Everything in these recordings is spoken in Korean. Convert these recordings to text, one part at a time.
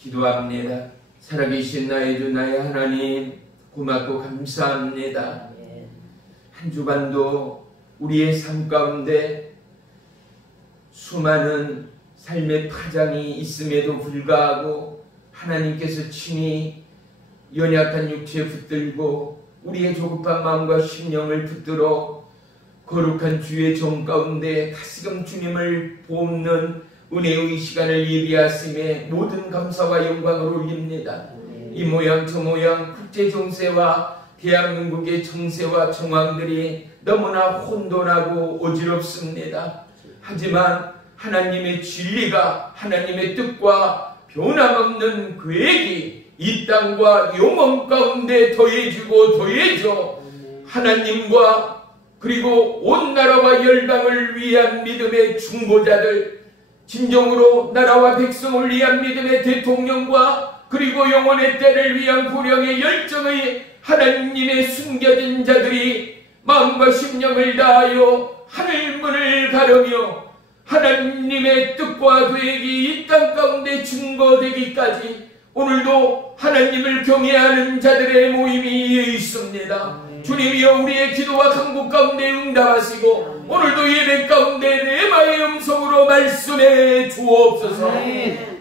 기도합니다. 살아계신 나의 주 나의 하나님, 고맙고 감사합니다. 한 주간도 우리의 삶 가운데 수많은 삶의 파장이 있음에도 불구하고 하나님께서 친히 연약한 육체에 붙들고 우리의 조급한 마음과 심령을 붙들어 거룩한 주의 정 가운데 다시금 주님을 보는 은혜의 시간을 예비하심에 모든 감사와 영광을 올립니다. 이 모양 저 모양 국제 정세와 대한민국의 정세와 정황들이 너무나 혼돈하고 어지럽습니다. 하지만 하나님의 진리가, 하나님의 뜻과 변함없는 계획이 이 땅과 영원 가운데 더해지고 더해져 하나님과 그리고 온 나라와 열방을 위한 믿음의 중보자들, 진정으로 나라와 백성을 위한 믿음의 대통령과 그리고 영원의 때를 위한 구령의 열정의 하나님의 숨겨진 자들이 마음과 심령을 다하여 하늘문을 가르며 하나님의 뜻과 계획이 이 땅 가운데 증거되기까지 오늘도 하나님을 경외하는 자들의 모임이 있습니다. 주님이여 우리의 기도와 간구 가운데 응답하시고 오늘도 예배 가운데 레마의 음성으로 말씀해 주옵소서.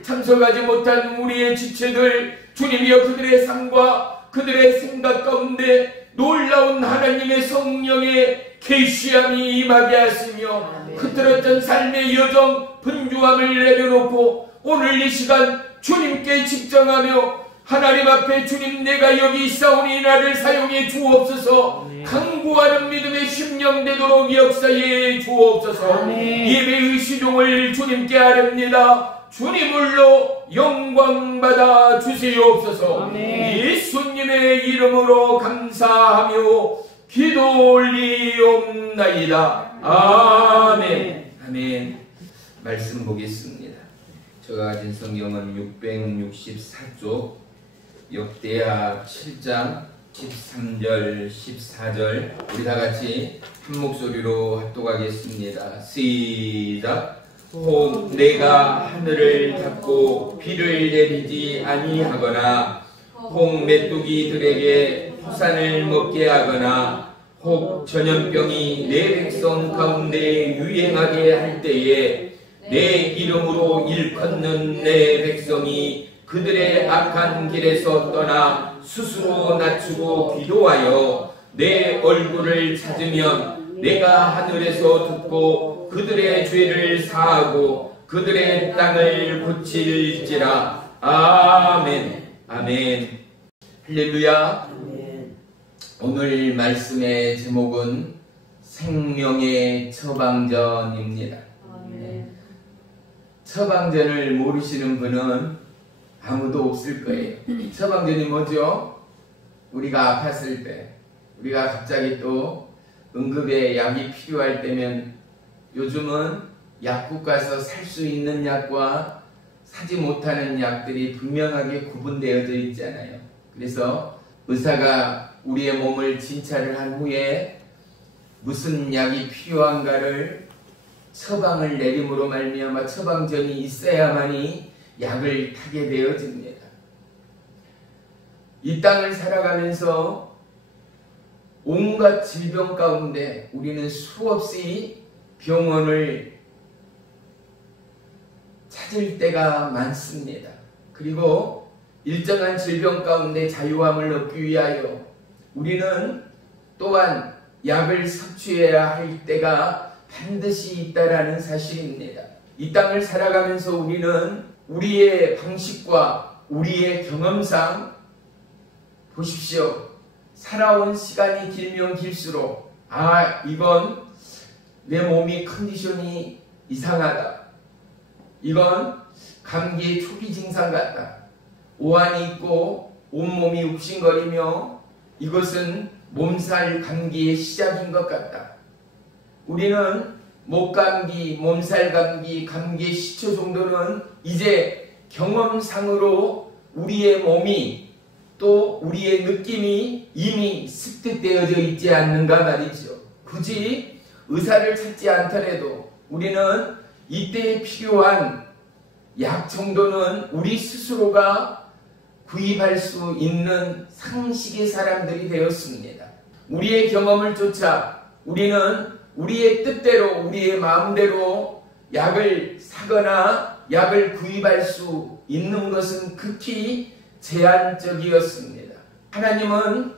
참석하지 못한 우리의 지체들 주님이여 그들의 삶과 그들의 생각 가운데 놀라운 하나님의 성령의 계시함이 임하게 하시며 흐트러진 삶의 여정 분주함을 내려놓고 오늘 이 시간 주님께 집정하며 하나님 앞에 주님 내가 여기 있사오니 나를 사용해 주옵소서. 강구하는 믿음의 심령 되도록 역사해 주옵소서. 예배의 시종을 주님께 아렵니다. 주님을로 영광받아 주시옵소서. 예수님의 이름으로 감사하며 기도 올리옵나이다. 아멘. 아멘. 말씀 보겠습니다. 제가 가진 성경은 664쪽 역대하 7장 13절 14절 우리 다같이 한 목소리로 합독하겠습니다. 시작. 혹 내가 하늘을 닫고 비를 내리지 아니하거나 혹 메뚜기들에게 포산을 먹게 하거나 혹 전염병이 내 백성 가운데 유행하게 할 때에 내 이름으로 일컫는 내 백성이 그들의 악한 길에서 떠나 스스로 낮추고 기도하여 내 얼굴을 찾으면 내가 하늘에서 듣고 그들의 죄를 사하고 그들의 땅을 고칠지라. 아멘. 아멘. 할렐루야. 오늘 말씀의 제목은 생명의 처방전입니다. 처방전을 모르시는 분은 아무도 없을 거예요. 처방전이 뭐죠? 우리가 아팠을 때, 우리가 갑자기 또 응급에 약이 필요할 때면 요즘은 약국 가서 살 수 있는 약과 사지 못하는 약들이 분명하게 구분되어져 있잖아요. 그래서 의사가 우리의 몸을 진찰을 한 후에 무슨 약이 필요한가를 처방을 내림으로 말미암아 처방전이 있어야만이 약을 타게 되어집니다. 이 땅을 살아가면서 온갖 질병 가운데 우리는 수없이 병원을 찾을 때가 많습니다. 그리고 일정한 질병 가운데 자유함을 얻기 위하여 우리는 또한 약을 섭취해야 할 때가 반드시 있다라는 사실입니다. 이 땅을 살아가면서 우리는 우리의 방식과 우리의 경험상 보십시오. 살아온 시간이 길면 길수록 이건 내 몸이 컨디션이 이상하다. 이건 감기의 초기 증상 같다. 오한이 있고 온몸이 욱신거리며 이것은 몸살 감기의 시작인 것 같다. 우리는 목감기, 몸살 감기, 감기의 시초 정도는 이제 경험상으로 우리의 몸이 또 우리의 느낌이 이미 습득되어져 있지 않는가 말이죠. 굳이 의사를 찾지 않더라도 우리는 이때에 필요한 약 정도는 우리 스스로가 구입할 수 있는 상식의 사람들이 되었습니다. 우리의 경험을 쫓아 우리는 우리의 뜻대로 우리의 마음대로 약을 사거나 약을 구입할 수 있는 것은 극히 제한적이었습니다. 하나님은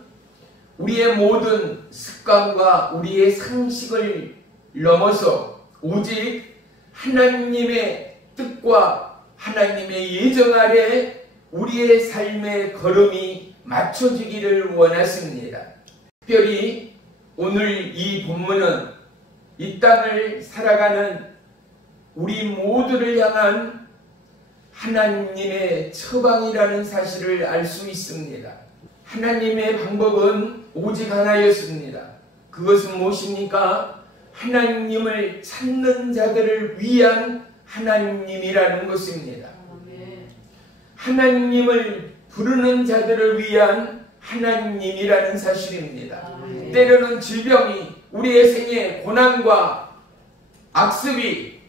우리의 모든 습관과 우리의 상식을 넘어서 오직 하나님의 뜻과 하나님의 예정 아래 우리의 삶의 걸음이 맞춰지기를 원하십니다. 특별히 오늘 이 본문은 이 땅을 살아가는 우리 모두를 향한 하나님의 처방이라는 사실을 알 수 있습니다. 하나님의 방법은 오직 하나였습니다. 그것은 무엇입니까? 하나님을 찾는 자들을 위한 하나님이라는 것입니다. 하나님을 부르는 자들을 위한 하나님이라는 사실입니다. 때로는 질병이 우리의 생에 고난과 악습이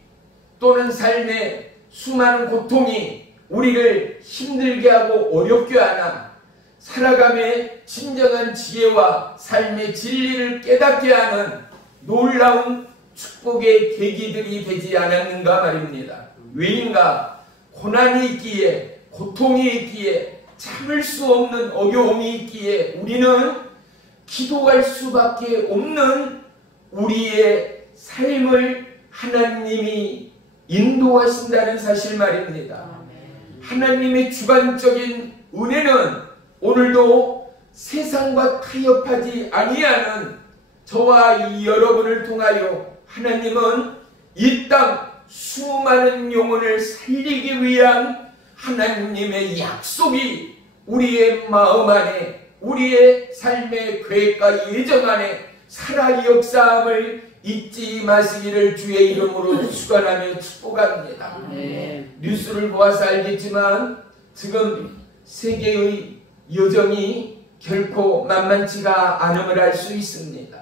또는 삶의 수많은 고통이 우리를 힘들게 하고 어렵게 하나 살아감의 진정한 지혜와 삶의 진리를 깨닫게 하는 놀라운 축복의 계기들이 되지 않았는가 말입니다. 왜인가? 고난이 있기에 고통이 있기에 참을 수 없는 어려움이 있기에 우리는 기도할 수밖에 없는 우리의 삶을 하나님이 인도하신다는 사실 말입니다. 하나님의 주관적인 은혜는 오늘도 세상과 타협하지 아니하는 저와 여러분을 통하여 하나님은 이 땅 수많은 영혼을 살리기 위한 하나님의 약속이 우리의 마음 안에 우리의 삶의 계획과 예정 안에 살아 역사함을 잊지 마시기를 주의 이름으로 축원하며 축복합니다. 뉴스를 보아서 알겠지만 지금 세계의 여정이 결코 만만치가 않음을 알 수 있습니다.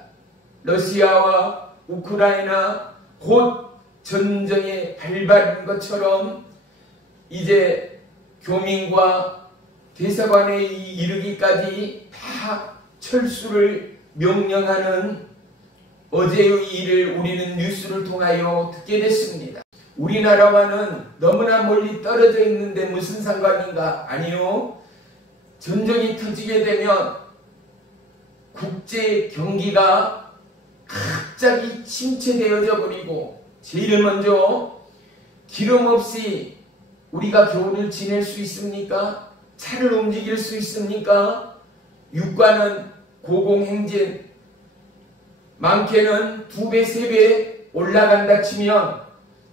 러시아와 우크라이나 곧 전쟁에 발발한 것처럼 이제 교민과 대사관에 이르기까지 다 철수를 명령하는 어제의 일을 우리는 뉴스를 통하여 듣게 됐습니다. 우리나라와는 너무나 멀리 떨어져 있는데 무슨 상관인가? 아니요. 전쟁이 터지게 되면 국제 경기가 갑자기 침체되어져 버리고, 제일 먼저 기름 없이 우리가 겨울을 지낼 수 있습니까? 차를 움직일 수 있습니까? 유가는 고공행진, 많게는 2배, 3배 올라간다 치면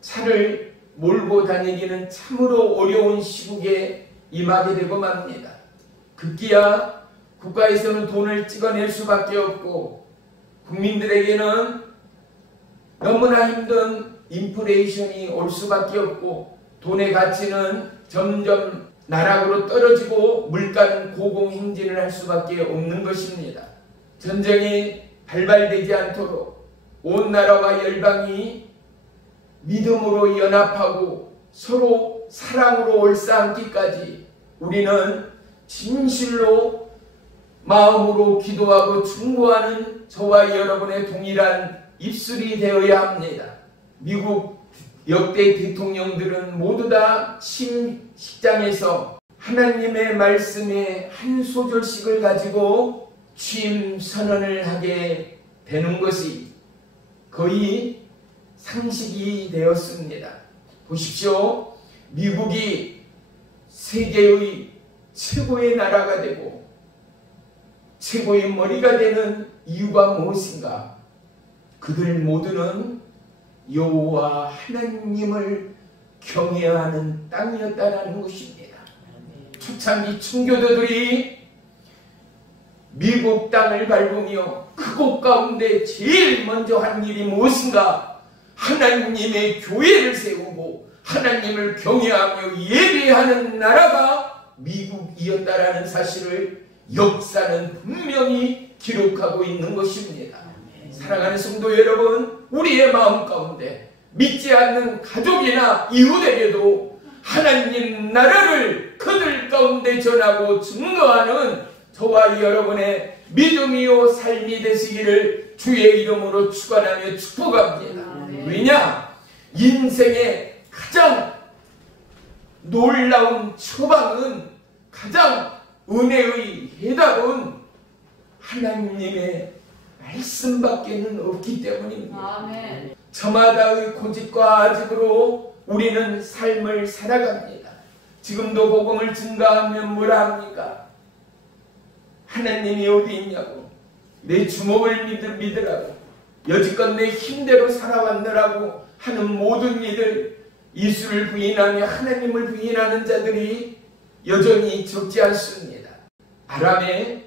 차를 몰고 다니기는 참으로 어려운 시국에 임하게 되고 맙니다. 급기야 국가에서는 돈을 찍어낼 수밖에 없고, 국민들에게는 너무나 힘든 인플레이션이 올 수밖에 없고, 돈의 가치는 점점 나락으로 떨어지고 물가는 고공행진을 할 수밖에 없는 것입니다. 전쟁이 발발되지 않도록 온 나라와 열방이 믿음으로 연합하고 서로 사랑으로 옳사앉기까지 우리는 진실로 마음으로 기도하고 충고하는 저와 여러분의 동일한 입술이 되어야 합니다. 미국 역대 대통령들은 모두 다 식장에서 하나님의 말씀의 한 소절씩을 가지고 취임 선언을 하게 되는 것이 거의 상식이 되었습니다. 보십시오. 미국이 세계의 최고의 나라가 되고 최고의 머리가 되는 이유가 무엇인가? 그들 모두는 여호와 하나님을 경외하는 땅이었다라는 것입니다. 초창기 청교도들이 미국 땅을 밟으며 그곳 가운데 제일 먼저 한 일이 무엇인가? 하나님의 교회를 세우고 하나님을 경외하며 예배하는 나라가 미국이었다라는 사실을 역사는 분명히 기록하고 있는 것입니다. 사랑하는 성도 여러분, 우리의 마음 가운데 믿지 않는 가족이나 이웃에게도 하나님 나라를 그들 가운데 전하고 증거하는 저와 여러분의 믿음이요 삶이 되시기를 주의 이름으로 축원하며 축복합니다. 왜냐? 인생의 가장 놀라운 처방은, 가장 은혜의 해답은 하나님의 말씀밖에는 없기 때문입니다. 아멘. 저마다의 고집과 아집으로 우리는 삶을 살아갑니다. 지금도 복음을 증가하면 뭐라 합니까? 하나님이 어디 있냐고, 내 주먹을 믿으라고, 여지껏 내 힘대로 살아왔느라고 하는 모든 이들, 예수를 부인하며 하나님을 부인하는 자들이 여전히 적지 않습니다. 아람의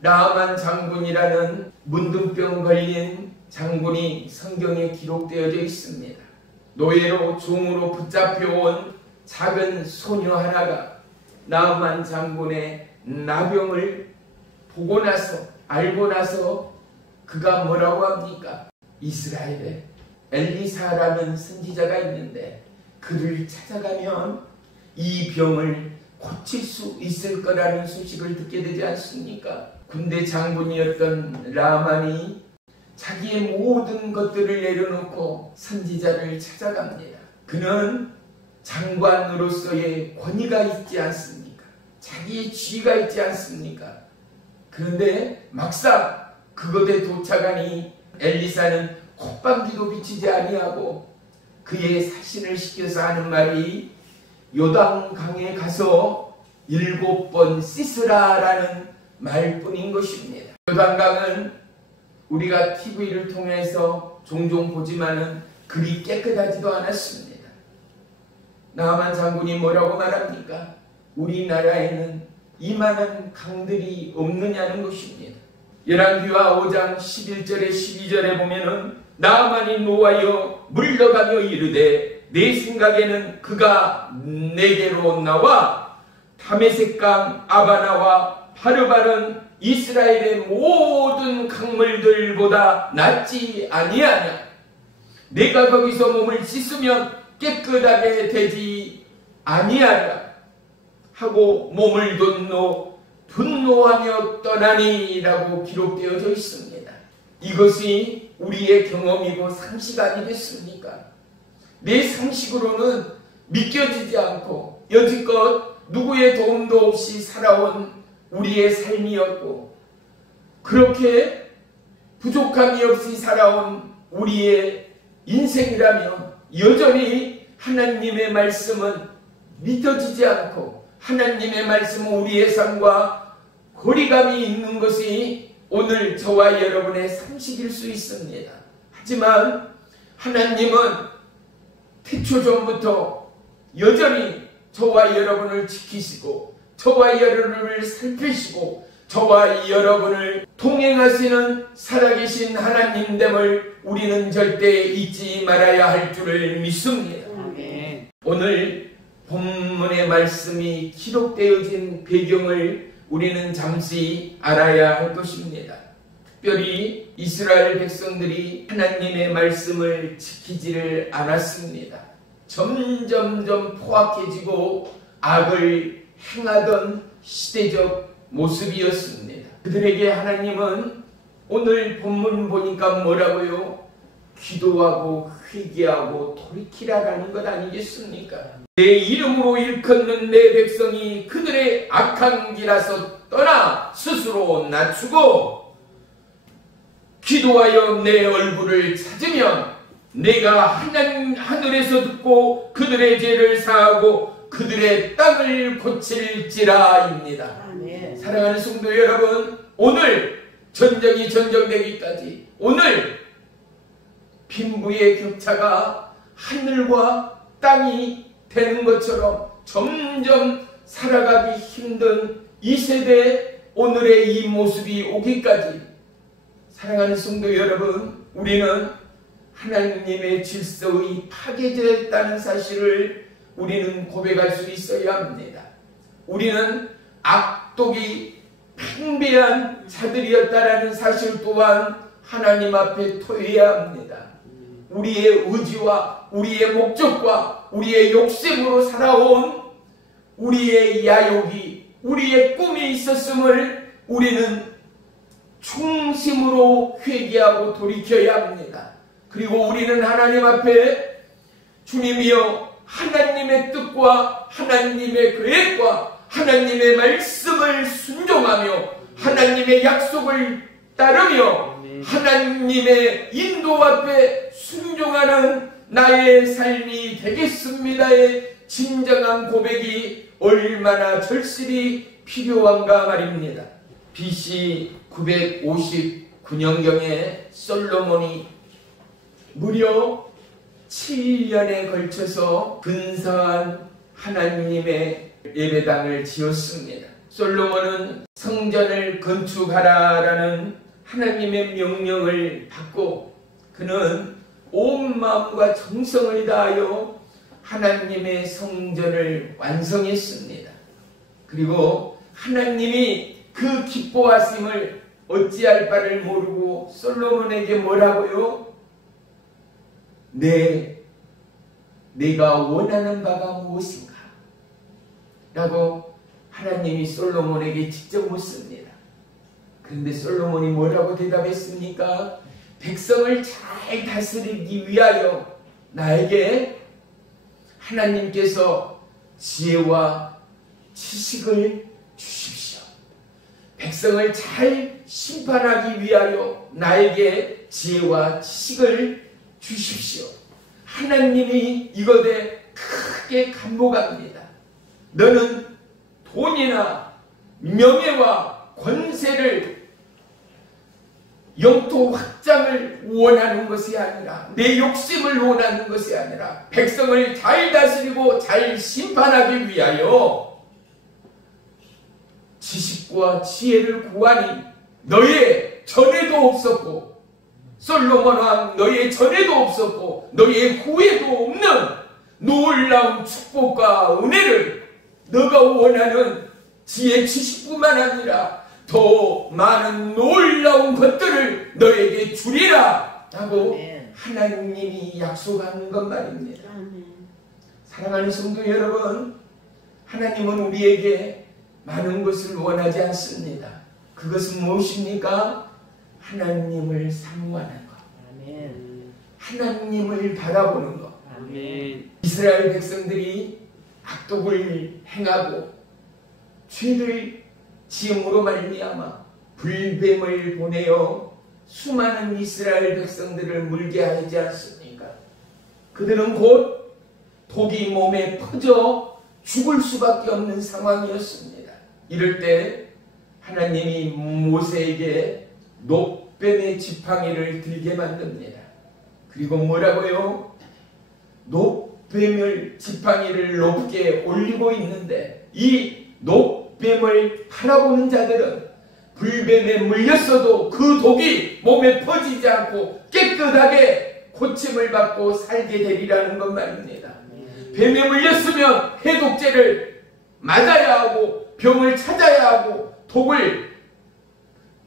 나아만 장군이라는 문둥병 걸린 장군이 성경에 기록되어져 있습니다. 노예로 종으로 붙잡혀온 작은 소녀 하나가 나아만 장군의 나병을 보고 나서, 알고 나서 그가 뭐라고 합니까? 이스라엘에 엘리사라는 선지자가 있는데 그를 찾아가면 이 병을 고칠 수 있을 거라는 소식을 듣게 되지 않습니까? 군대 장군이었던 라만이 자기의 모든 것들을 내려놓고 선지자를 찾아갑니다. 그는 장관으로서의 권위가 있지 않습니까? 자기의 지위가 있지 않습니까? 그런데 막상 그곳에 도착하니 엘리사는 콧방귀도 비치지 아니하고 그의 사신을 시켜서 하는 말이 요단강에 가서 7번 씻으라라는 말뿐인 것입니다. 요단강은 우리가 TV를 통해서 종종 보지만은 그리 깨끗하지도 않았습니다. 나아만 장군이 뭐라고 말합니까? 우리나라에는 이만한 강들이 없느냐는 것입니다. 열왕기하 5장 11절에 12절에 보면은 나아만이 노하여 물러가며 이르되 내 생각에는 그가 내게로 나와 다메섹강 아바나와 바르바른 이스라엘의 모든 강물들보다 낫지 아니하냐. 내가 거기서 몸을 씻으면 깨끗하게 되지 아니하냐 하고 몸을 돋노 분노하며 떠나니라고 기록되어져 있습니다. 이것이 우리의 경험이고 상식 아니겠습니까? 내 상식으로는 믿겨지지 않고 여지껏 누구의 도움도 없이 살아온 우리의 삶이었고, 그렇게 부족함이 없이 살아온 우리의 인생이라면 여전히 하나님의 말씀은 믿어지지 않고 하나님의 말씀은 우리의 삶과 거리감이 있는 것이 오늘 저와 여러분의 상식일 수 있습니다. 하지만 하나님은 태초전부터 여전히 저와 여러분을 지키시고 저와 여러분을 살피시고 저와 여러분을 동행하시는 살아계신 하나님됨을 우리는 절대 잊지 말아야 할 줄을 믿습니다. 오늘 본문의 말씀이 기록되어진 배경을 우리는 잠시 알아야 할 것입니다. 특별히 이스라엘 백성들이 하나님의 말씀을 지키지를 않았습니다. 점점점 포악해지고 악을 행하던 시대적 모습이었습니다. 그들에게 하나님은 오늘 본문 보니까 뭐라고요? 기도하고 회개하고 돌이키라라는 것 아니겠습니까? 내 이름으로 일컫는 내 백성이 그들의 악한 길에서 떠나 스스로 낮추고 기도하여 내 얼굴을 찾으면 내가 하늘에서 듣고 그들의 죄를 사하고 그들의 땅을 고칠지라입니다. 사랑하는 성도 여러분, 오늘 전쟁이 전정되기까지 오늘 빈부의 격차가 하늘과 땅이 되는 것처럼 점점 살아가기 힘든 이 세대 오늘의 이 모습이 오기까지, 사랑하는 성도 여러분, 우리는 하나님의 질서의 파괴되었다는 사실을 우리는 고백할 수 있어야 합니다. 우리는 악독이 팽배한 자들이었다라는 사실 또한 하나님 앞에 토해야 합니다. 우리의 의지와 우리의 목적과 우리의 욕심으로 살아온 우리의 야욕이, 우리의 꿈이 있었음을 우리는 중심으로 회개하고 돌이켜야 합니다. 그리고 우리는 하나님 앞에 주님이여 하나님의 뜻과 하나님의 계획과 하나님의 말씀을 순종하며 하나님의 약속을 따르며 하나님의 인도 앞에 순종하는 나의 삶이 되겠습니다의 진정한 고백이 얼마나 절실히 필요한가 말입니다. BC 959년경에 솔로몬이 무려 7년에 걸쳐서 근사한 하나님의 예배당을 지었습니다. 솔로몬은 성전을 건축하라라는 하나님의 명령을 받고 그는 온 마음과 정성을 다하여 하나님의 성전을 완성했습니다. 그리고 하나님이 그 기뻐하심을 어찌할 바를 모르고 솔로몬에게 뭐라고요? 내가 원하는 바가 무엇인가? 라고 하나님이 솔로몬에게 직접 묻습니다. 그런데 솔로몬이 뭐라고 대답했습니까? 백성을 잘 다스리기 위하여 나에게 하나님께서 지혜와 지식을 주십시오. 백성을 잘 심판하기 위하여 나에게 지혜와 지식을 주십시오. 하나님이 이것에 크게 간목합니다. 너는 돈이나 명예와 권세를 영토 확장을 원하는 것이 아니라 내 욕심을 원하는 것이 아니라 백성을 잘 다스리고 잘 심판하기 위하여 지식과 지혜를 구하니 너의 전에도 없었고 솔로몬 왕 너의 전에도 없었고 너의 후에도 없는 놀라운 축복과 은혜를 너가 원하는 지혜 지식뿐만 아니라 더 많은 놀라운 것들을 너에게 주리라 라고 하나님이 약속하는 것 말입니다. 사랑하는 성도 여러분, 하나님은 우리에게 많은 것을 원하지 않습니다. 그것은 무엇입니까? 하나님을 사모하는 것. 아멘. 하나님을 바라보는 것. 아멘. 이스라엘 백성들이 악독을 행하고 죄를 지음으로 말미암아 불뱀을 보내어 수많은 이스라엘 백성들을 물게 하지 않습니까? 그들은 곧 독이 몸에 퍼져 죽을 수밖에 없는 상황이었습니다. 이럴 때 하나님이 모세에게 녹뱀의 지팡이를 들게 만듭니다. 그리고 뭐라고요? 녹뱀을 지팡이를 높게 올리고 있는데 이 녹뱀을 바라보는 자들은 불뱀에 물렸어도 그 독이 몸에 퍼지지 않고 깨끗하게 고침을 받고 살게 되리라는 것 말입니다. 뱀에 물렸으면 해독제를 맞아야 하고 병을 찾아야 하고 독을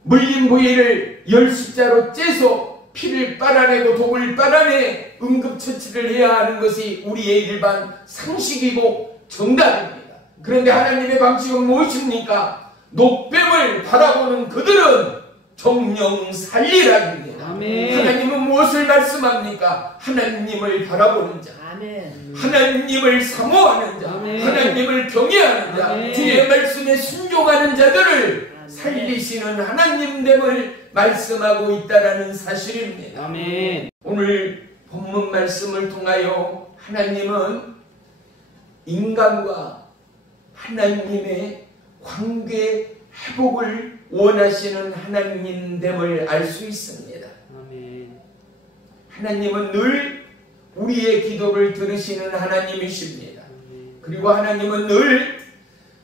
물린 부위를 열숫자로 째서 피를 빨아내고 독을 빨아내 응급처치를 해야 하는 것이 우리의 일반 상식이고 정답입니다. 그런데 하나님의 방식은 무엇입니까? 녹뱀을 바라보는 그들은 정령 살리라입니다. 아멘. 하나님은 무엇을 말씀합니까? 하나님을 바라보는 자, 아멘. 하나님을 사모하는 자, 아멘. 하나님을 경외하는 자, 아멘. 주의 말씀에 순종하는 자들을 살리시는 하나님됨을 말씀하고 있다는 사실입니다. 아멘. 오늘 본문 말씀을 통하여 하나님은 인간과 하나님의 관계 회복을 원하시는 하나님됨을 알 수 있습니다. 아멘. 하나님은 늘 우리의 기도를 들으시는 하나님이십니다. 그리고 하나님은 늘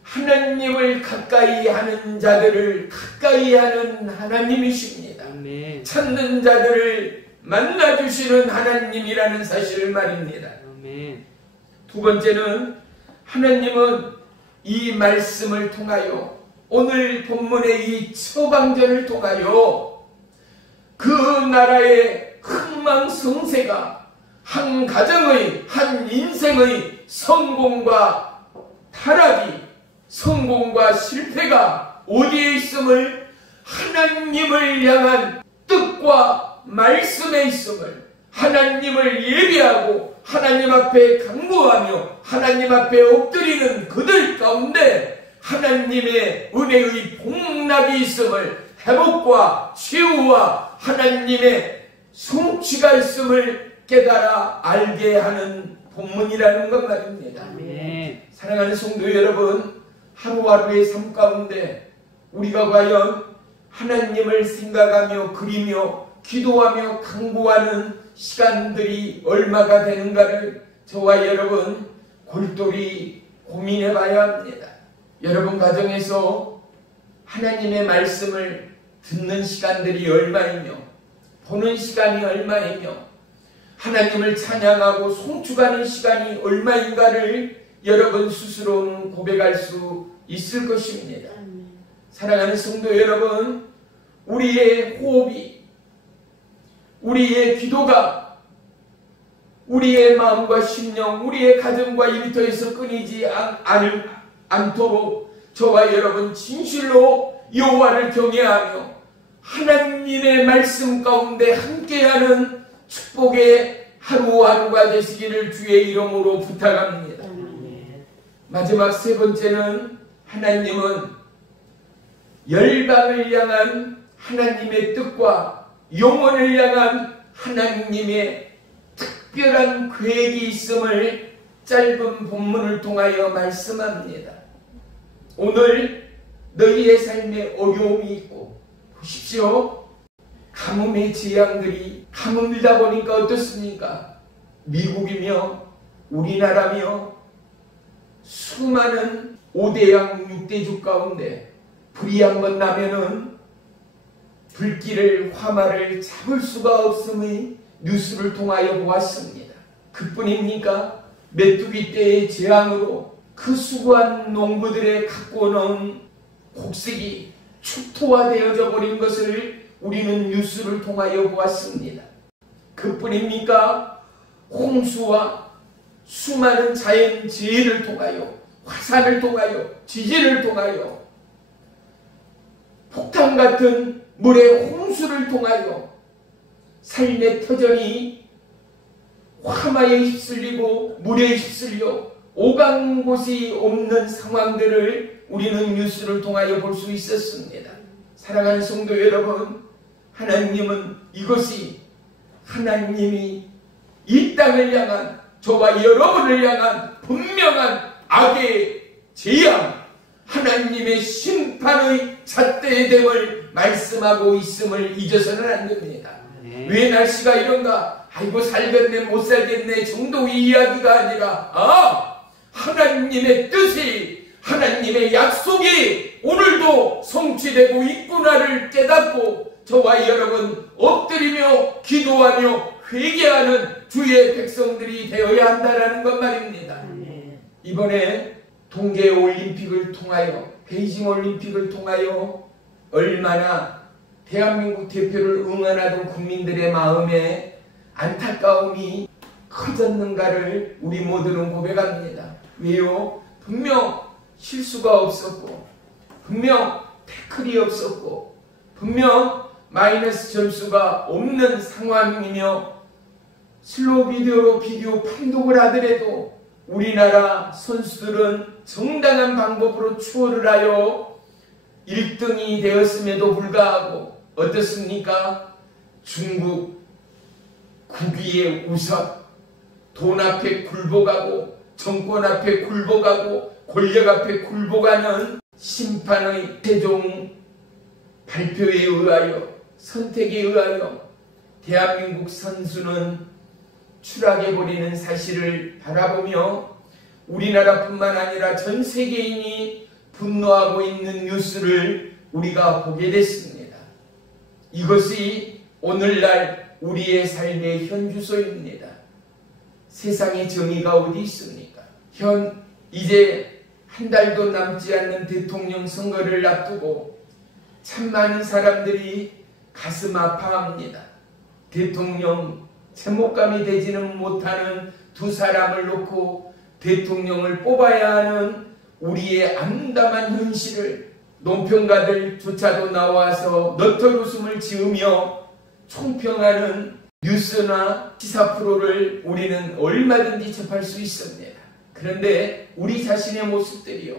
하나님을 가까이 하는 자들을 가까이 하는 하나님이십니다. 아멘. 찾는 자들을 만나주시는 하나님이라는 사실을 말입니다. 아멘. 두 번째는 하나님은 이 말씀을 통하여 오늘 본문의 이 처방전을 통하여 그 나라의 흥망성쇠가 한 가정의 한 인생의 성공과 타락이 성공과 실패가 어디에 있음을 하나님을 향한 뜻과 말씀에 있음을 하나님을 예비하고 하나님 앞에 간구하며 하나님 앞에 엎드리는 그들 가운데 하나님의 은혜의 복락이 있음을 회복과 치유와 하나님의 성취가 있음을 깨달아 알게 하는 본문이라는 것 말입니다. 아멘. 사랑하는 성도 여러분, 하루하루의 삶 가운데 우리가 과연 하나님을 생각하며 그리며 기도하며 간구하는 시간들이 얼마가 되는가를 저와 여러분 골똘히 고민해 봐야 합니다. 여러분 가정에서 하나님의 말씀을 듣는 시간들이 얼마이며 보는 시간이 얼마이며 하나님을 찬양하고 송축하는 시간이 얼마인가를 여러분 스스로는 고백할 수 있을 것입니다. 사랑하는 성도 여러분, 우리의 호흡이, 우리의 기도가 우리의 마음과 심령, 우리의 가정과 일터에서 끊이지 않도록 저와 여러분 진실로 여호와를 경외하며 하나님의 말씀 가운데 함께하는 축복의 하루하루가 되시기를 주의 이름으로 부탁합니다. 마지막 세 번째는 하나님은 열방을 향한 하나님의 뜻과 영혼을 향한 하나님의 특별한 계획이 있음을 짧은 본문을 통하여 말씀합니다. 오늘 너희의 삶에 어려움이 있고 보십시오. 가뭄의 재앙들이 가뭄이다 보니까 어떻습니까? 미국이며 우리나라며 수많은 5대양 6대주 가운데 불이 한번 나면은 불길을 화마를 잡을 수가 없음의 뉴스를 통하여 보았습니다. 그뿐입니까? 메뚜기 때의 재앙으로 그 수고한 농부들의 갖고 놓은 곡식이 축토화되어져 버린 것을 우리는 뉴스를 통하여 보았습니다. 그뿐입니까? 홍수와 수많은 자연재해를 통하여 화산을 통하여, 지진을 통하여, 폭탄 같은 물의 홍수를 통하여 삶의 터전이 화마에 휩쓸리고 물에 휩쓸려 오간 곳이 없는 상황들을 우리는 뉴스를 통하여 볼 수 있었습니다. 사랑하는 성도 여러분, 하나님은 이것이 하나님이 이 땅을 향한, 저와 여러분을 향한 분명한 악의 재앙, 하나님의 심판의 잣대의 됨을 말씀하고 있음을 잊어서는 안 됩니다. 왜 날씨가 이런가? 아이고 살겠네 못 살겠네 정도의 이야기가 아니라 하나님의 뜻이, 하나님의 약속이 오늘도 성취되고 있구나를 깨닫고 저와 여러분 엎드리며 기도하며 회개하는 주의 백성들이 되어야 한다는 것 말입니다. 이번에 동계올림픽을 통하여, 베이징 올림픽을 통하여 얼마나 대한민국 대표를 응원하던 국민들의 마음에 안타까움이 커졌는가를 우리 모두는 고백합니다. 왜요? 분명 실수가 없었고, 분명 태클이 없었고, 분명 마이너스 점수가 없는 상황이며, 슬로우 비디오로 비디오 판독을 하더라도 우리나라 선수들은 정당한 방법으로 추월을 하여 1등이 되었음에도 불구하고 어떻습니까? 중국 국위에 우선 돈 앞에 굴복하고 정권 앞에 굴복하고 권력 앞에 굴복하는 심판의 최종 발표에 의하여, 선택에 의하여 대한민국 선수는 추락해버리는 사실을 바라보며 우리나라뿐만 아니라 전 세계인이 분노하고 있는 뉴스를 우리가 보게 됐습니다. 이것이 오늘날 우리의 삶의 현주소입니다. 세상에 정의가 어디 있습니까? 이제 한 달도 남지 않는 대통령 선거를 앞두고 참 많은 사람들이 가슴 아파합니다. 대통령 제목감이 되지는 못하는 두 사람을 놓고 대통령을 뽑아야 하는 우리의 암담한 현실을 논평가들조차도 나와서 너털 웃음을 지으며 총평하는 뉴스나 시사 프로를 우리는 얼마든지 접할 수 있습니다. 그런데 우리 자신의 모습들이요,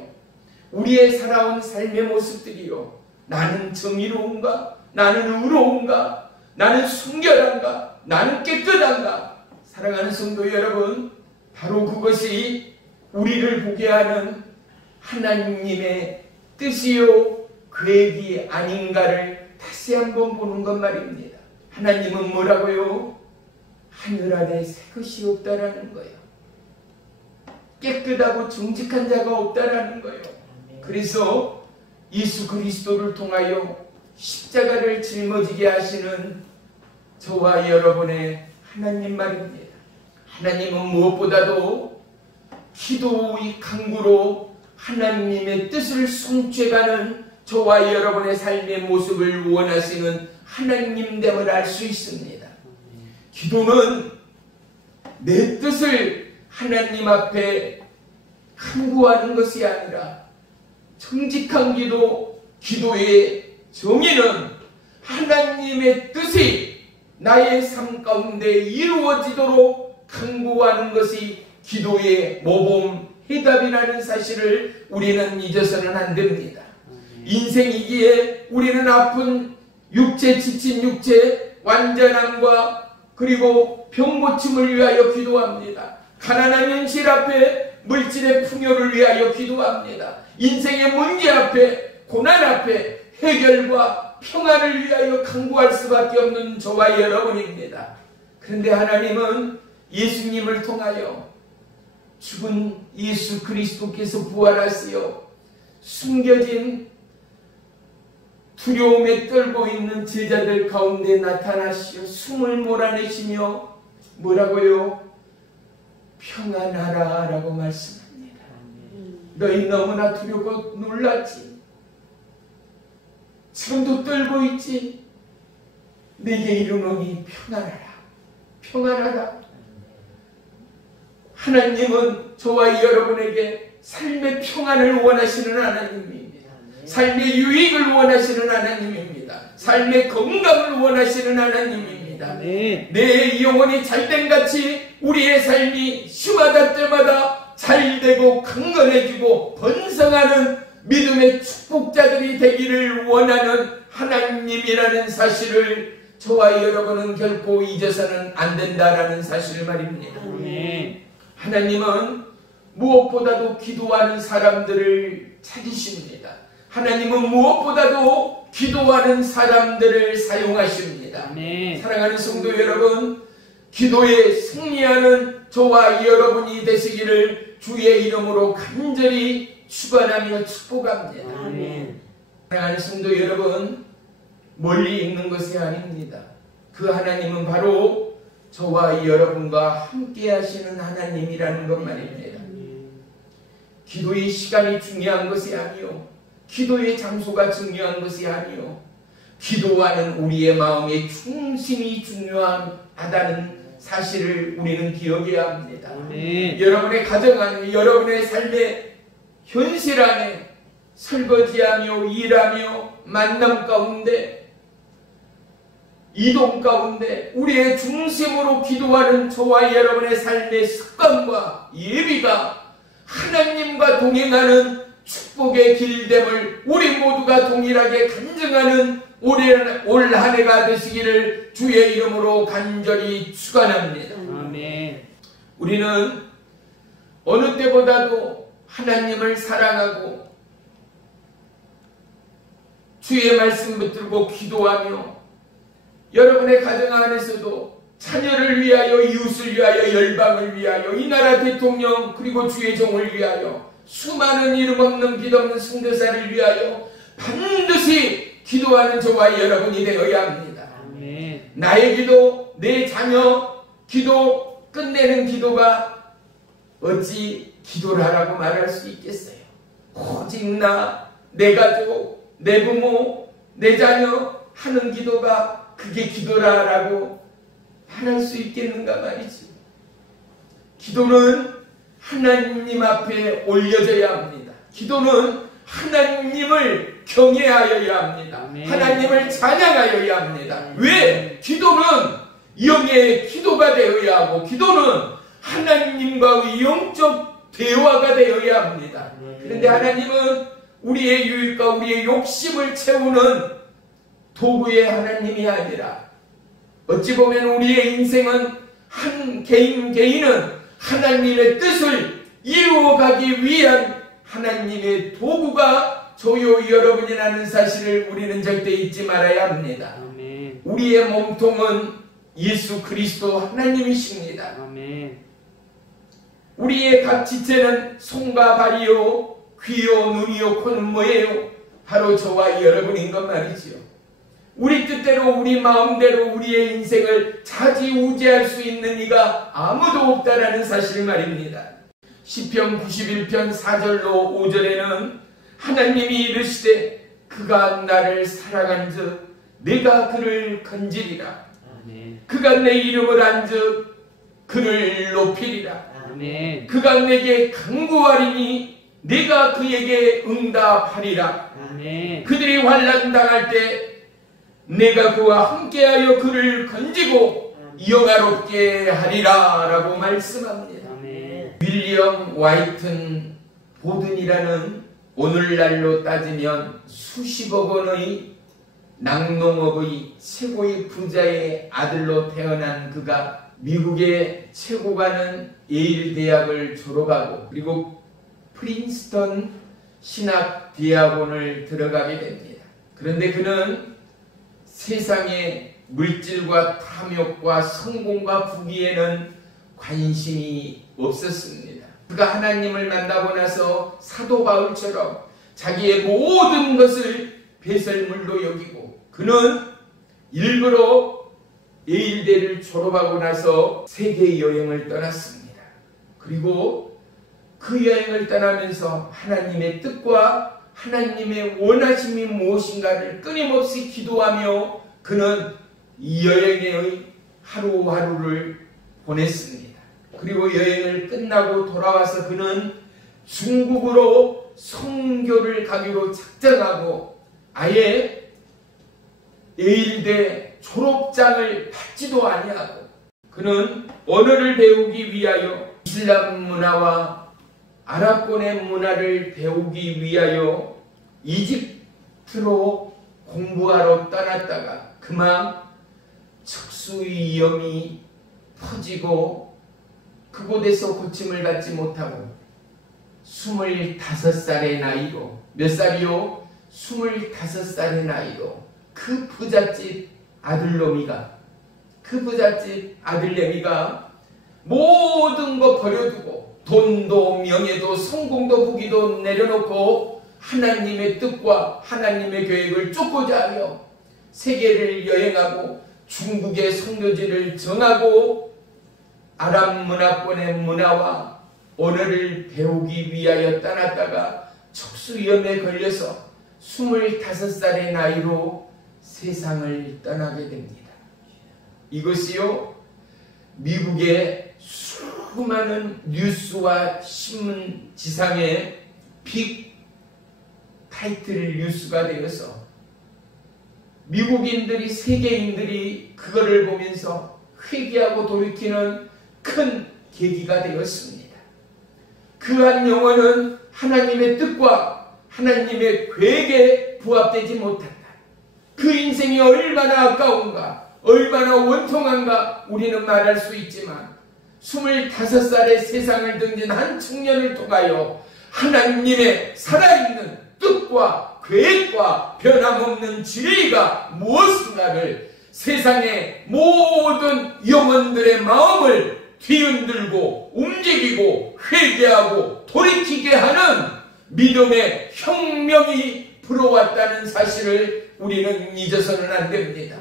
우리의 살아온 삶의 모습들이요, 나는 정의로운가? 나는 의로운가? 나는 순결한가? 나는 깨끗한가? 사랑하는 성도 여러분, 바로 그것이 우리를 보게 하는 하나님의 뜻이요 계획이 아닌가를 다시 한번 보는 것 말입니다. 하나님은 뭐라고요? 하늘 아래 새 것이 없다라는 거예요. 깨끗하고 정직한 자가 없다라는 거예요. 그래서 예수 그리스도를 통하여 십자가를 짊어지게 하시는 저와 여러분의 하나님 말입니다. 하나님은 무엇보다도 기도의 강구로 하나님의 뜻을 성취해가는 저와 여러분의 삶의 모습을 원하시는 하나님됨을 알 수 있습니다. 기도는 내 뜻을 하나님 앞에 강구하는 것이 아니라 정직한 기도, 기도의 정의는 하나님의 뜻이 나의 삶 가운데 이루어지도록 강구하는 것이 기도의 모범 해답이라는 사실을 우리는 잊어서는 안 됩니다. 인생이기에 우리는 아픈 육체, 지친 육체, 완전함과 그리고 병고침을 위하여 기도합니다. 가난한 현실 앞에 물질의 풍요를 위하여 기도합니다. 인생의 문제 앞에, 고난 앞에 해결과 평안을 위하여 강구할 수밖에 없는 저와 여러분입니다. 그런데 하나님은 예수님을 통하여 죽은 예수 그리스도께서 부활하시어 숨겨진 두려움에 떨고 있는 제자들 가운데 나타나시어 숨을 몰아내시며 뭐라고요? 평안하라 라고 말씀합니다. 너희 너무나 두렵고 놀랐지? 지금도 떨고 있지? 내게 이르노니 평안하라. 평안하라. 하나님은 저와 여러분에게 삶의 평안을 원하시는 하나님입니다. 삶의 유익을 원하시는 하나님입니다. 삶의 건강을 원하시는 하나님입니다. 내 영혼이 잘된 같이 우리의 삶이 시마다 때마다 잘되고 강건해지고 번성하는 믿음의 축복자들이 되기를 원하는 하나님이라는 사실을 저와 여러분은 결코 잊어서는 안 된다라는 사실을 말입니다. 하나님은 무엇보다도 기도하는 사람들을 찾으십니다. 하나님은 무엇보다도 기도하는 사람들을 사용하십니다. 사랑하는 성도 여러분, 기도에 승리하는 저와 여러분이 되시기를 주의 이름으로 간절히 축원하며 축복합니다. 사랑하는 성도 여러분, 멀리 있는 것이 아닙니다. 그 하나님은 바로 저와 여러분과 함께 하시는 하나님이라는 것 말입니다. 기도의 시간이 중요한 것이 아니요, 기도의 장소가 중요한 것이 아니요, 기도하는 우리의 마음의 중심이 중요하다는 사실을 우리는 기억해야 합니다. 여러분의 가정 안에, 여러분의 삶의 현실 안에 설거지하며 일하며 만남 가운데 이동 가운데 우리의 중심으로 기도하는 저와 여러분의 삶의 습관과 예비가 하나님과 동행하는 축복의 길됨을 우리 모두가 동일하게 간증하는 올 한 해가 되시기를 주의 이름으로 간절히 축원합니다. 우리는 어느 때보다도 하나님을 사랑하고 주의 말씀 붙들고 기도하며 여러분의 가정 안에서도 자녀를 위하여, 이웃을 위하여, 열방을 위하여, 이 나라 대통령 그리고 주의 종을 위하여, 수많은 이름 없는 빛 없는 성도사를 위하여 반드시 기도하는 저와 여러분이 되어야 합니다. 나의 기도, 내 자녀 기도, 끝내는 기도가 어찌 기도라고 말할 수 있겠어요? 오직 나, 내 가족, 내 부모, 내 자녀 하는 기도가 그게 기도라고 말할 수 있겠는가 말이지. 기도는 하나님 앞에 올려져야 합니다. 기도는 하나님을 경외하여야 합니다. 하나님을 찬양하여야 합니다. 왜? 기도는 영의 기도가 되어야 하고, 기도는 하나님과의 영적 대화가 되어야 합니다. 그런데 하나님은 우리의 유익과 우리의 욕심을 채우는 도구의 하나님이 아니라, 어찌 보면 우리의 인생은 한 개인은 하나님의 뜻을 이루어가기 위한 하나님의 도구가 저요 여러분이라는 사실을 우리는 절대 잊지 말아야 합니다. 우리의 몸통은 예수 그리스도 하나님이십니다. 우리의 각 지체는 손과 발이요, 귀요, 눈이요, 코는 뭐예요? 바로 저와 여러분인 것 말이지요. 우리 뜻대로, 우리 마음대로 우리의 인생을 좌지우지할 수 있는 이가 아무도 없다라는 사실 말입니다. 시편 91편 4절로 5절에는 하나님이 이르시되 그가 나를 사랑한즉 내가 그를 건지리라. 그가 내 이름을 안즉 그를 높이리라. 그가 내게 간구하리니 내가 그에게 응답하리라. 그들이 환난 당할 때 내가 그와 함께하여 그를 건지고 영화롭게 하리라 라고 말씀합니다. 윌리엄 와이튼 보든이라는 오늘날로 따지면 수십억 원의 낙농업의 최고의 부자의 아들로 태어난 그가 미국의 최고가는 예일 대학을 졸업하고 그리고 프린스턴 신학대학원을 들어가게 됩니다. 그런데 그는 세상의 물질과 탐욕과 성공과 부귀에는 관심이 없었습니다. 그가 하나님을 만나고 나서 사도 바울처럼 자기의 모든 것을 배설물로 여기고 그는 일부러 예일대를 졸업하고 나서 세계 여행을 떠났습니다. 그리고 그 여행을 떠나면서 하나님의 뜻과 하나님의 원하심이 무엇인가를 끊임없이 기도하며 그는 이 여행의 하루하루를 보냈습니다. 그리고 여행을 끝나고 돌아와서 그는 중국으로 선교를 가기로 작정하고 아예 예일대 졸업장을 받지도 아니하고 그는 언어를 배우기 위하여 이슬람 문화와 아랍권의 문화를 배우기 위하여 이집트로 공부하러 떠났다가 그만 척수위염이 퍼지고 그곳에서 고침을 받지 못하고 25살의 나이로 몇 살이요? 25살의 나이로 그 부잣집 아들내미가 모든 거 버려두고 돈도 명예도 성공도 부귀도 내려놓고 하나님의 뜻과 하나님의 계획을 쫓고자 하며 세계를 여행하고 중국의 선교지를 정하고 아랍 문화권의 문화와 언어를 배우기 위하여 떠났다가 척수염에 걸려서 25살의 나이로 세상을 떠나게 됩니다. 이것이요, 미국의 수많은 뉴스와 신문 지상의 빅 타이틀 뉴스가 되어서 미국인들이, 세계인들이 그거를 보면서 회개하고 돌이키는 큰 계기가 되었습니다. 그러한 영혼은 하나님의 뜻과 하나님의 계획에 부합되지 못한다. 그 인생이 얼마나 아까운가, 얼마나 원통한가 우리는 말할 수 있지만 25살의 세상을 등진 한 청년을 통하여 하나님의 살아있는 뜻과 계획과 변함없는 진리가 무엇인가를 세상의 모든 영혼들의 마음을 뒤흔들고 움직이고 회개하고 돌이키게 하는 믿음의 혁명이 불어왔다는 사실을 우리는 잊어서는 안 됩니다.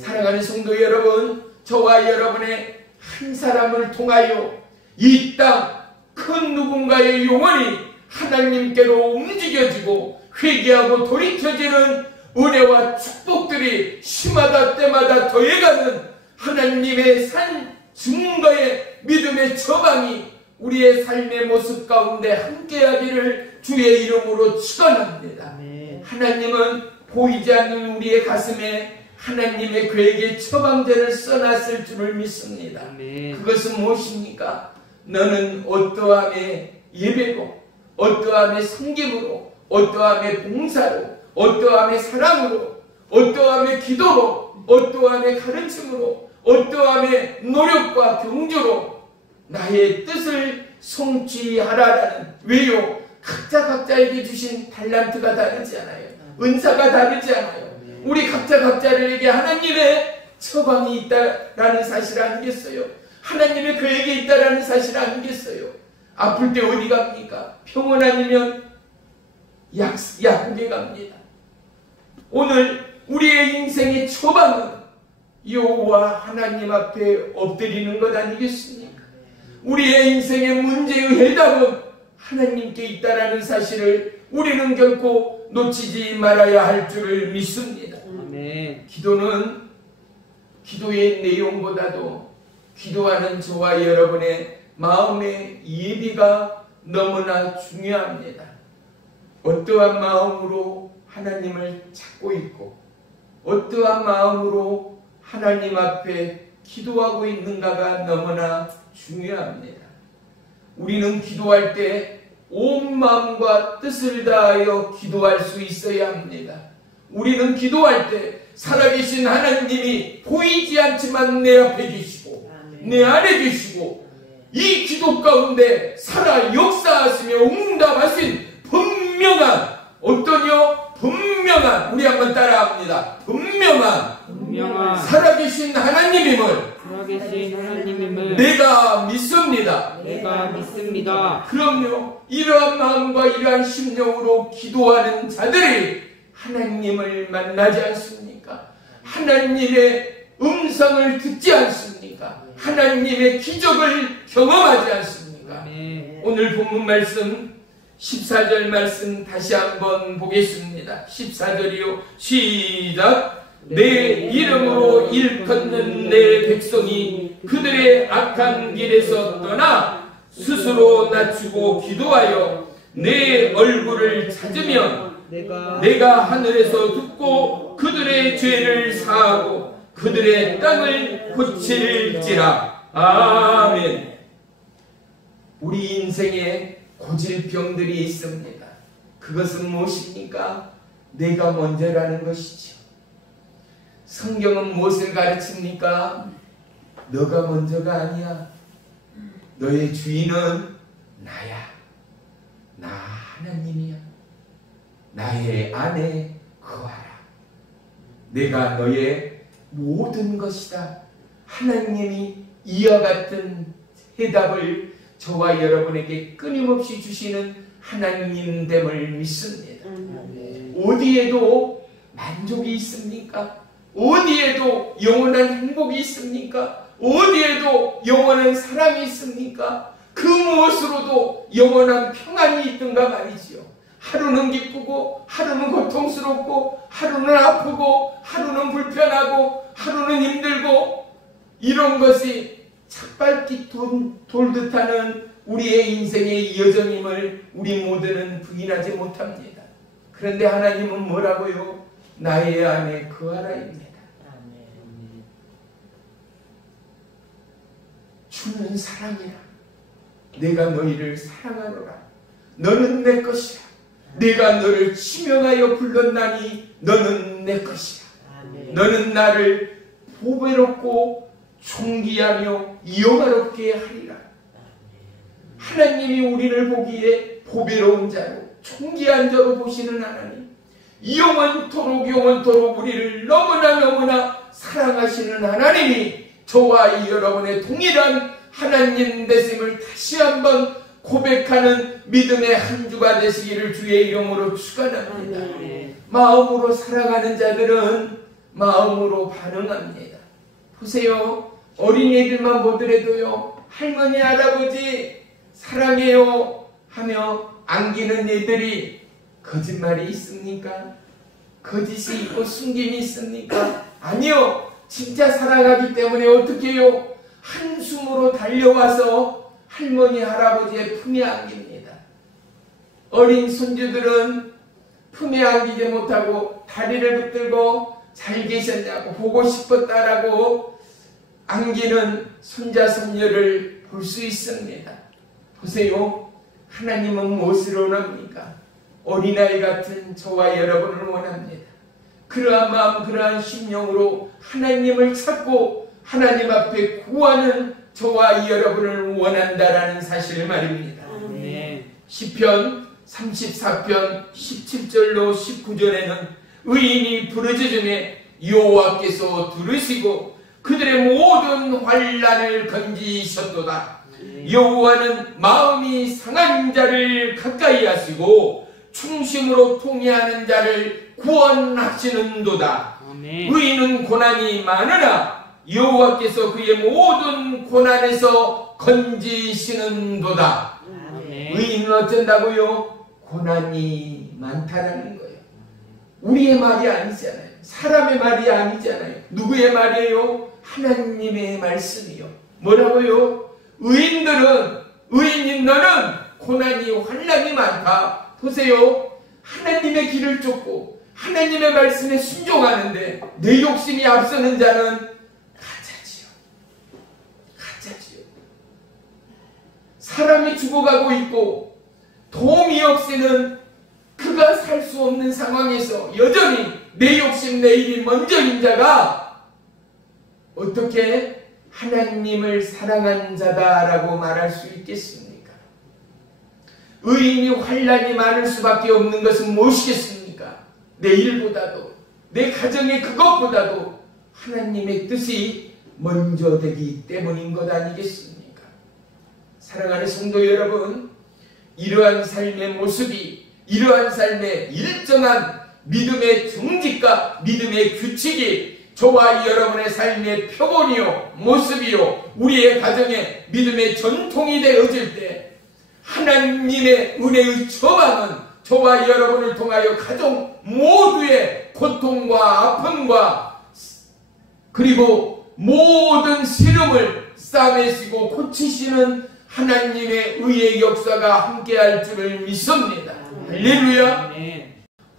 사랑하는 성도 여러분, 저와 여러분의 한 사람을 통하여 이 땅 큰 누군가의 영혼이 하나님께로 움직여지고 회개하고 돌이켜지는 은혜와 축복들이 시마다 때마다 더해가는 하나님의 산 증거의 믿음의 저방이 우리의 삶의 모습 가운데 함께하기를 주의 이름으로 축원합니다. 하나님은 보이지 않는 우리의 가슴에 하나님의 계획의 처방전을 써놨을 줄을 믿습니다. 그것은 무엇입니까? 너는 어떠함의 예배로, 어떠함의 섬김으로, 어떠함의 봉사로, 어떠함의 사랑으로, 어떠함의 기도로, 어떠함의 가르침으로, 어떠함의 노력과 경주로 나의 뜻을 성취하라라는, 왜요? 각자에게 주신 달란트가 다르지 않아요. 은사가 다르지 않아요. 우리 각자에게 하나님의 처방이 있다라는 사실 아니겠어요? 하나님의 계획이 있다라는 사실 아니겠어요? 아플 때 어디 갑니까? 병원 아니면 약국에 갑니다. 오늘 우리의 인생의 처방은 여호와 하나님 앞에 엎드리는 것 아니겠습니까? 우리의 인생의 문제의 해답은 하나님께 있다라는 사실을 우리는 결코 놓치지 말아야 할 줄을 믿습니다. 기도는 기도의 내용보다도 기도하는 저와 여러분의 마음의 예비가 너무나 중요합니다. 어떠한 마음으로 하나님을 찾고 있고 어떠한 마음으로 하나님 앞에 기도하고 있는가가 너무나 중요합니다. 우리는 기도할 때 온 마음과 뜻을 다하여 기도할 수 있어야 합니다. 우리는 기도할 때 살아계신 하나님이 보이지 않지만 내 앞에 계시고 내 안에 계시고 이 기도 가운데 살아 역사하시며 응답하신 분명한, 어떠냐? 분명한, 우리 한번 따라합니다. 분명한 살아계신 하나님임을 내가 믿습니다. 그럼요. 이러한 마음과 이러한 심령으로 기도하는 자들이 하나님을 만나지 않습니까? 하나님의 음성을 듣지 않습니까? 하나님의 기적을 경험하지 않습니까? 오늘 본문 말씀 14절 말씀 다시 한번 보겠습니다. 14절이요. 시작. 내 이름으로 일컫는 내 백성이 그들의 악한 길에서 떠나 스스로 낮추고 기도하여 내 얼굴을 찾으면 내가 하늘에서 듣고 그들의 죄를 사하고 그들의 땅을 고칠지라. 아멘. 우리 인생에 고질병들이 있습니다. 그것은 무엇입니까? 내가 먼저라는 것이죠. 성경은 무엇을 가르칩니까? 너가 먼저가 아니야. 너의 주인은 나야. 나 하나님이야. 나의 안에 거하라. 내가 너의 모든 것이다. 하나님이 이와 같은 해답을 저와 여러분에게 끊임없이 주시는 하나님됨을 믿습니다. 어디에도 만족이 있습니까? 어디에도 영원한 행복이 있습니까? 어디에도 영원한 사랑이 있습니까? 그 무엇으로도 영원한 평안이 있던가 말이지요. 하루는 기쁘고 하루는 고통스럽고 하루는 아프고 하루는 불편하고 하루는 힘들고 이런 것이 착발기 돌듯 하는 우리의 인생의 여정임을 우리 모두는 부인하지 못합니다. 그런데 하나님은 뭐라고요? 나의 안에 거하라입니다. 주는 사랑이라. 내가 너희를 사랑하노라. 너는 내 것이라. 내가 너를 지명하여 불렀나니 너는 내 것이라. 너는 나를 보배롭고 존귀하며 영화롭게 하리라. 하나님이 우리를 보기에 보배로운 자로 존귀한 자로 보시는 하나님, 영원토록 우리를 너무나 사랑하시는 하나님이 저와 여러분의 동일한 하나님 되심을 다시 한번 고백하는 믿음의 한 주가 되시기를 주의 이름으로 축원합니다. 마음으로 사랑하는 자들은 마음으로 반응합니다. 보세요. 어린이들만 보더라도요, 할머니 할아버지 사랑해요 하며 안기는 애들이 거짓말이 있습니까? 거짓이 있고 숨김이 있습니까? 아니요. 진짜 사랑하기 때문에 어떻게 해요? 한숨으로 달려와서 할머니 할아버지의 품에 안깁니다. 어린 손주들은 품에 안기지 못하고 다리를 붙들고 잘 계셨냐고 보고 싶었다라고 안기는 손자 손녀를 볼 수 있습니다. 보세요. 하나님은 무엇을 원합니까? 어린아이 같은 저와 여러분을 원합니다. 그러한 마음, 그러한 심령으로 하나님을 찾고 하나님 앞에 구하는 저와 여러분을 원한다라는 사실을 말입니다. 시편 34편 17절로 19절에는 의인이 부르짖음에 여호와께서 들으시고 그들의 모든 환난을 건지셨도다. 여호와는 마음이 상한 자를 가까이 하시고 충심으로 통회하는 자를 구원하시는도다. 의인은 고난이 많으나 여호와께서 그의 모든 고난에서 건지시는도다. 의인은 어쩐다고요? 고난이 많다라는 거예요. 우리의 말이 아니잖아요. 사람의 말이 아니잖아요. 누구의 말이에요? 하나님의 말씀이요. 뭐라고요? 의인인 너는 고난이 환난이 많다. 보세요. 하나님의 길을 쫓고 하나님의 말씀에 순종하는데 내 욕심이 앞서는 자는 가짜지요. 사람이 죽어가고 있고 도움이 없이는 그가 살 수 없는 상황에서 여전히 내 욕심 내 일이 먼저인 자가 어떻게 하나님을 사랑한 자다라고 말할 수 있겠습니까? 의인이 환난이 많을 수밖에 없는 것은 무엇이겠습니까? 내 일보다도 내 가정의 그것보다도 하나님의 뜻이 먼저 되기 때문인 것 아니겠습니까? 사랑하는 성도 여러분, 이러한 삶의 모습이, 이러한 삶의 일정한 믿음의 정직과 믿음의 규칙이 저와 여러분의 삶의 표본이요 모습이요 우리의 가정의 믿음의 전통이 되어질 때 하나님의 은혜의 저방은 저와 여러분을 통하여 가정 모두의 고통과 아픔과 그리고 모든 시름을 싸매시고 고치시는 하나님의 의의 역사가 함께할 줄을 믿습니다. 할렐루야.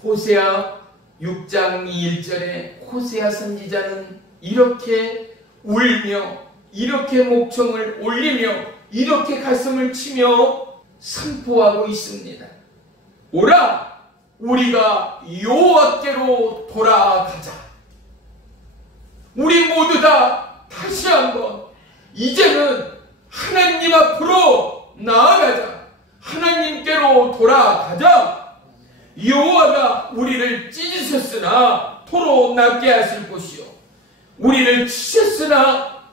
호세아 6장 1절에 호세아 선지자는 이렇게 울며 이렇게 목청을 올리며 이렇게 가슴을 치며 선포하고 있습니다. 오라, 우리가 여호와께로 돌아가자. 우리 모두 다 다시 한번 이제는 하나님 앞으로 나아가자. 하나님께로 돌아가자. 여호와가 우리를 찢으셨으나 토로 낫게 하실 것이요 우리를 치셨으나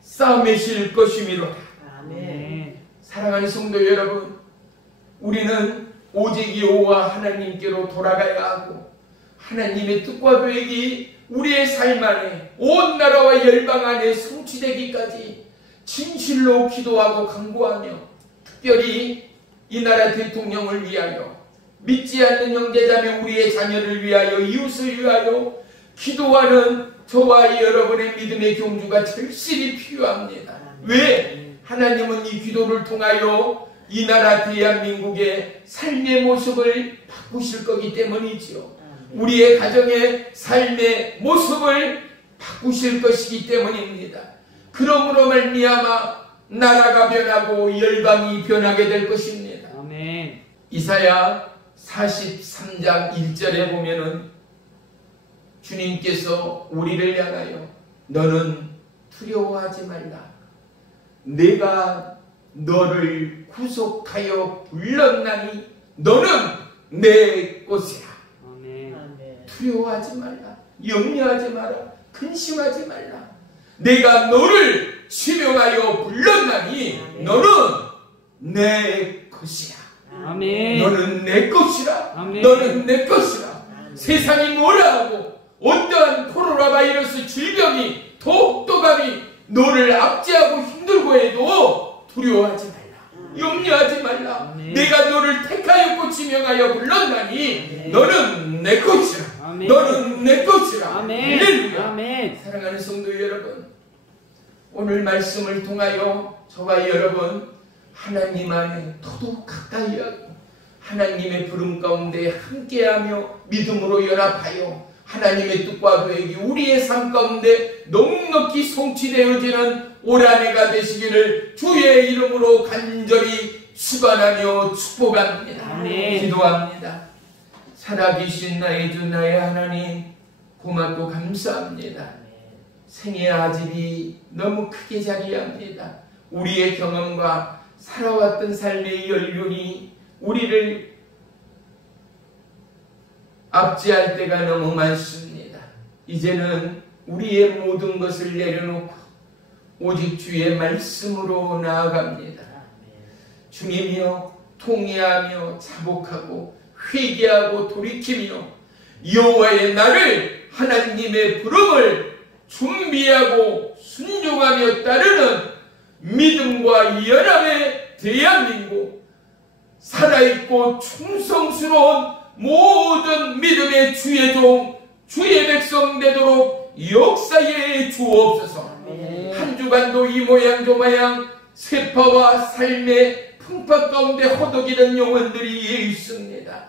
싸매실 것이미로다. 아멘. 사랑하는 성도 여러분, 우리는 오직 여호와 하나님께로 돌아가야 하고 하나님의 뜻과 계획이 우리의 삶 안에 온 나라와 열방 안에 성취되기까지 진실로 기도하고 간구하며 특별히 이 나라 대통령을 위하여 믿지 않는 형제자매 우리의 자녀를 위하여 이웃을 위하여 기도하는 저와 여러분의 믿음의 경주가 절실히 필요합니다. 왜? 하나님은 이 기도를 통하여 이 나라 대한민국의 삶의 모습을 바꾸실 거기 때문이지요. 우리의 가정의 삶의 모습을 바꾸실 것이기 때문입니다. 그러므로 말미암아 나라가 변하고 열방이 변하게 될 것입니다. 아멘. 이사야 43장 1절에 보면은 주님께서 우리를 향하여 너는 두려워하지 말라. 내가 너를 구속하여 불렀나니 너는 내 것이라. 두려워하지 말라. 염려하지 마라. 근심하지 말라. 내가 너를 지명하여 불렀나니 너는 내 것이라. 아멘. 너는 내 것이라. 아멘. 너는 내 것이라. 세상이 뭐라 하고 어떠한 코로나 바이러스 질병이 독도감이 너를 압제하고 힘들고 해도 두려워하지 말라. 염려하지 말라. 내가 너를 택하였고 지명하여 불렀나니 너는 내 것이라. 너는 내 것이라. 아멘. 사랑하는 성도 여러분, 오늘 말씀을 통하여 저와 여러분 하나님 안에 더더욱 가까이 하고 하나님의 부름 가운데 함께하며 믿음으로 연합하여 하나님의 뜻과 계획이 우리의 삶 가운데 넉넉히 성취되어지는 올 한 해가 되시기를 주의 이름으로 간절히 축원하며 축복합니다. 아멘. 기도합니다. 살아계신 나의 주 나의 하나님, 고맙고 감사합니다. 생애 아집이 너무 크게 자리합니다. 우리의 경험과 살아왔던 삶의 연륜이 우리를 압제할 때가 너무 많습니다. 이제는 우리의 모든 것을 내려놓고 오직 주의 말씀으로 나아갑니다. 주님이여, 통회하며 자복하고 회개하고 돌이키며 여호와의 날을 하나님의 부름을 준비하고 순종하며 따르는 믿음과 연합의 대한민국, 살아있고 충성스러운 모든 믿음의 주의 종, 주의 백성 되도록 역사에 주옵소서. 한 주간도 이 모양 저 모양 세파와 삶의 풍파 가운데 허덕이는 영혼들이 있습니다.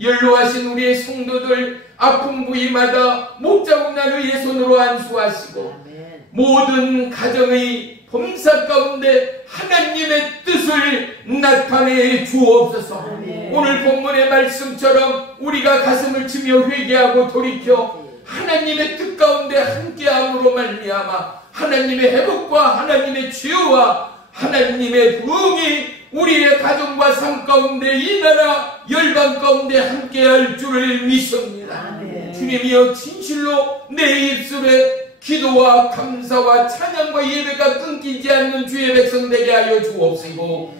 연로하신 우리의 성도들 아픈 부위마다 목자국난 의의 손으로 안수하시고 모든 가정의 범사 가운데 하나님의 뜻을 나타내 주옵소서. 오늘 본문의 말씀처럼 우리가 가슴을 치며 회개하고 돌이켜 하나님의 뜻 가운데 함께함으로 말미암아 하나님의 회복과 하나님의 치유와 하나님의 부흥이 우리의 가정과 삶 가운데 이 나라 열방 가운데 함께할 줄을 믿습니다. 주님이여, 진실로 내 입술에 기도와 감사와 찬양과 예배가 끊기지 않는 주의 백성 되게 하여 주옵시고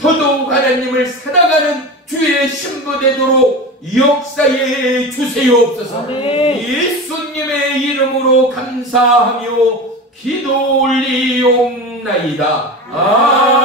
더더욱 하나님을 사랑하는 주의 신부 되도록 역사에 주세요옵소서. 예수님의 이름으로 감사하며 기도 올리옵나이다. 아멘.